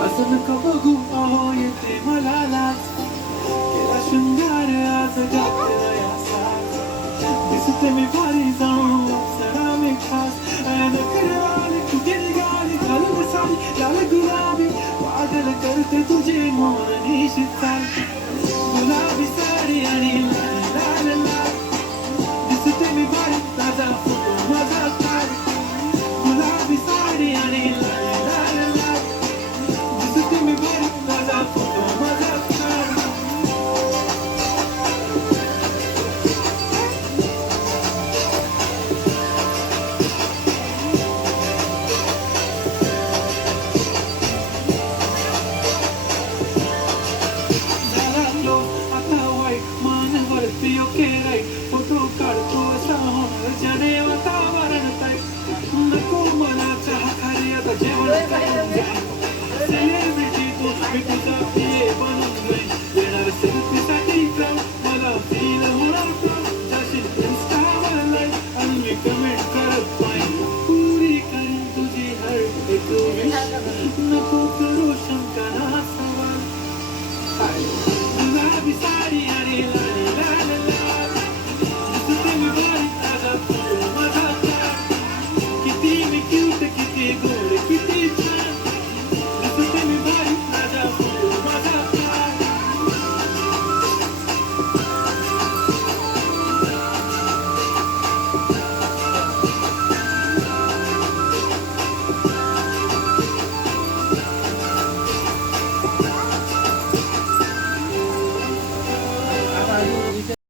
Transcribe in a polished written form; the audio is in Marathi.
असं नको बघू अहो येते मला लाज केला शृंगार आज दिसते मी भारी जाऊन अप्सरा मी खास नखरवाली तुझे गाडी घालून साडी लाल गुलाबी पागल करते तुझे मोरनी शिताल गुलाबी